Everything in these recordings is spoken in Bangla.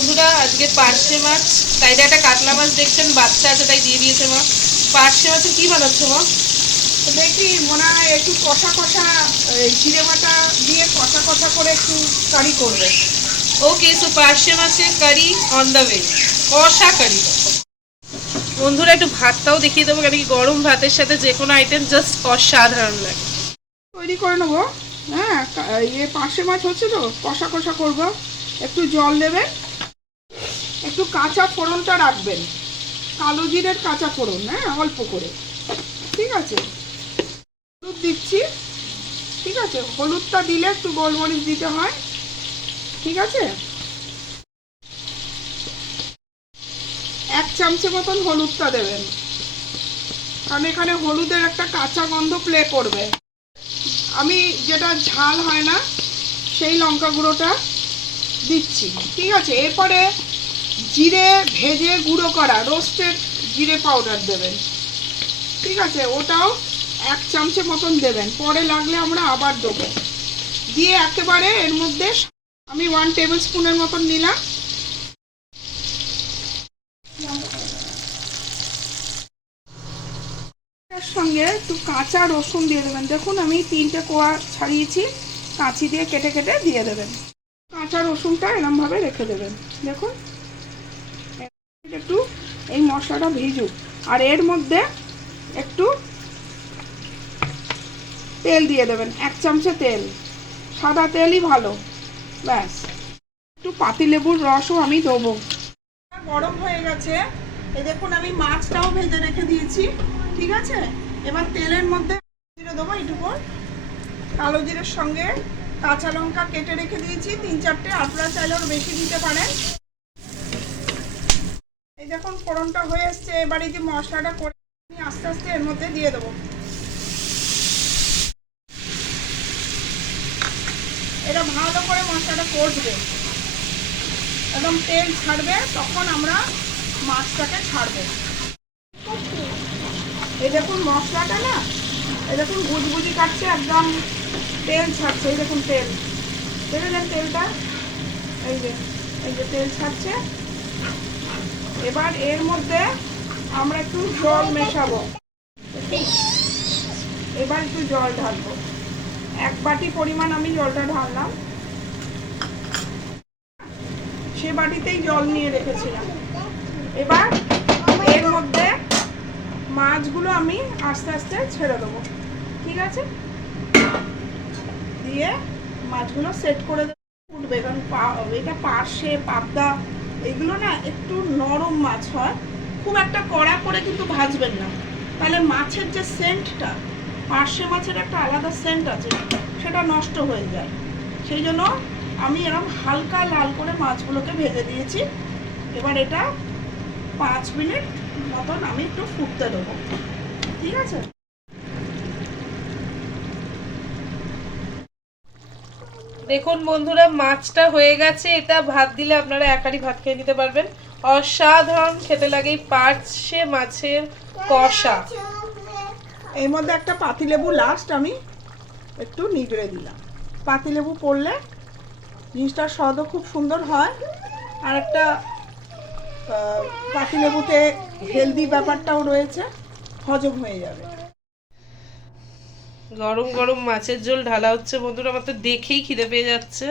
বন্ধুরা আজকে পার্শে মাছ, তাই একটা কাতলা মাছ দেখছেন বাচ্চা আছে তাই দিয়ে দিয়েছে মা। পার্শে মাছে কি বানাচ্ছো মা? দেখি মনে হয় একটু কষা কষা জিরে বাটা দিয়ে কষা কষা করে একটু কারি করবে। ওকে, সো পার্শে মাছের কারি অন দ্য ওয়ে, কষা কারি। বন্ধুরা একটু ভাতটাও দেখিয়ে দেবো, কেন কি গরম ভাতের সাথে যে কোনো আইটেম জাস্ট অসাধারণ লাগে। তৈরি করে নেবো। হ্যাঁ, পার্শে মাছ হচ্ছে তো, কষা কষা করবো। একটু জল দেবেন, একটু কাঁচা ফোড়নটা রাখবেন, কালো জিরের কাঁচা ফোড়ন, হ্যাঁ অল্প করে। ঠিক আছে, হলুদ দিচ্ছি। ঠিক আছে, হলুদটা দিলে একটু গোলমরিচ দিতে হয়। ঠিক আছে, 1 চামচে মতন হলুদটা দেবেন, কারণ এখানে হলুদের একটা কাঁচা গন্ধ প্লে করবে। আমি যেটা ঝাল হয় না সেই লঙ্কা গুঁড়োটা দিচ্ছি। ঠিক আছে, এরপরে জিরে ভেজে গুঁড়ো করা রোস্টেড জিরে পাউডার দেবেন। ঠিক আছে, ওটাও 1 চামচে মতন দেবেন, পরে লাগলে আমরা আবার দেবো। দিয়ে একেবারে এর মধ্যে আমি 1 টেবিল স্পুনের মতন নিলাম। এর সঙ্গে একটু কাঁচা রসুন দিয়ে দেবেন। দেখুন আমি 3টে কোয়া ছাড়িয়েছি, কাঁচি দিয়ে কেটে কেটে দিয়ে দেবেন। কাঁচা রসুনটা এরমভাবে রেখে দেবেন। দেখুন একটু এই মশলাটা ভিজুক, আর এর মধ্যে একটু তেল দিয়ে দেবেন, 1 চামচে তেল, সাদা তেলই ভালো। ব্যাস, একটু পাতিলেবুর রসও আমি দেবো। গরম হয়ে গেছে, এই দেখুন আমি মাছটাও ভেজে রেখে দিয়েছি। ঠিক আছে, এবার তেলের মধ্যে জিরে দেবো এইটুকু, কালো জিরের সঙ্গে কাঁচা লঙ্কা কেটে রেখে দিয়েছি 3-4টে, আপনারা চাইলে আরও বেশি দিতে পারেন। এই দেখুন ফোড়নটা হয়ে এসছে, এবার এই যে মশলাটা করে আমি আস্তে আস্তে এর মধ্যে দিয়ে দেবো। এটা ভালো করে মশলাটা কষবে, একদম তেল ছাড়বে, তখন আমরা মাছটাকে ছাড়বো। এই দেখুন মশলাটা না, এই দেখুন বুজবুজি কাটছে, একদম তেল ছাড়ছে। এই দেখুন তেল, দেখেছেন তেলটা, এই যে তেল ছাড়ছে। এবার এর মধ্যে আমরা একটু জল মেশাবো। এবার একটু জল ঢালবো, 1 বাটি পরিমাণ আমি জলটা ঢাললাম। সে বাটিতেই জল নিয়ে রেখেছিলাম। এবার এর মধ্যে মাছগুলো আমি আস্তে আস্তে ছেড়ে দেবো। ঠিক আছে, দিয়ে মাছগুলো সেট করে উঠবে, কারণ এটা পার্শে পাবদা এগুলো না একটু নরম মাছ হয়, খুব একটা কড়া করে কিন্তু ভাজবেন না, তাহলে মাছের যে সেন্টটা, পার্শে মাছের একটা আলাদা সেন্ট আছে, সেটা নষ্ট হয়ে যায়। সেই জন্য আমি এরকম হালকা লাল করে মাছগুলোকে ভেজে দিয়েছি। এবার এটা 5 মিনিট মতন আমি একটু ফুটতে দেবো। ঠিক আছে, দেখুন বন্ধুরা মাছটা হয়ে গেছে, এটা ভাত দিলে আপনারা একারি ভাত খেয়ে নিতে পারবেন। অসাধারণ খেতে লাগে পার্শে মাছের কষা। এর মধ্যে একটা পাতিলেবু লাস্ট আমি একটু নিগড়ে দিলাম। পাতিলেবু পড়লে জিনিসটার স্বাদও খুব সুন্দর হয়, আর একটা পাতিলেবুতে হেলদি ব্যাপারটাও রয়েছে, হজম হয়ে যাবে। গরম গরম মাছের ঝোল ঢালা হচ্ছে বন্ধুরা, আমার তো দেখেই খিদে পেয়ে যাচ্ছে।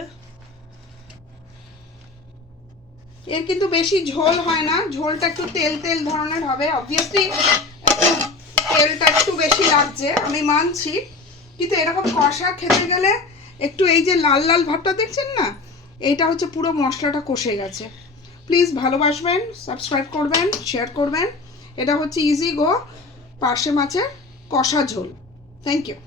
এর কিন্তু বেশি ঝোল হয় না, ঝোলটা একটু তেল তেল ধরনের হবে। অবভিয়াসলি একটু তেলটা একটু বেশি লাগছে, আমি মানছি, কিন্তু এরকম কষা খেতে গেলে একটু এই যে লাল লাল ভাবটা দেখছেন না, এইটা হচ্ছে পুরো মশলাটা কষে গেছে। প্লিজ ভালোবাসবেন, সাবস্ক্রাইব করবেন, শেয়ার করবেন। এটা হচ্ছে ইজি গো পার্শে মাছের কষা ঝোল। Thank you.